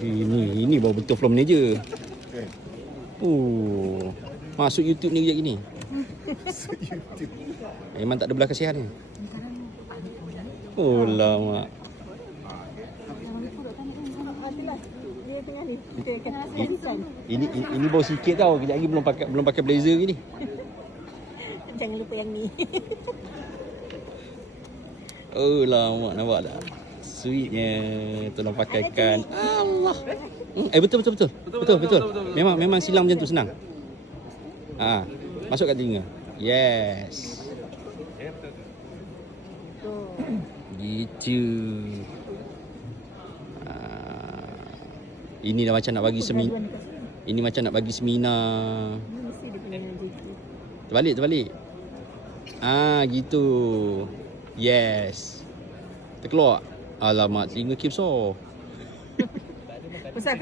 Ini baru betul floor manager. Masuk YouTube ni kejap gini. Memang tak ada belah kasihan ni. Oh lama. Ini baru sikit tau. Kejap lagi belum pakai blazer gini. Jangan lupa yang ni. Oh lama, nampak tak? Sweetnya tolong pakaikan. Allah. Betul. Memang silang macam tu senang. Masuk kat telinga. Yes. Gitu. Ini dah macam nak bagi seminar. Ini macam nak bagi seminar. Terbalik. Gitu. Yes. Terkeluar. Alamak, telinga Kipso.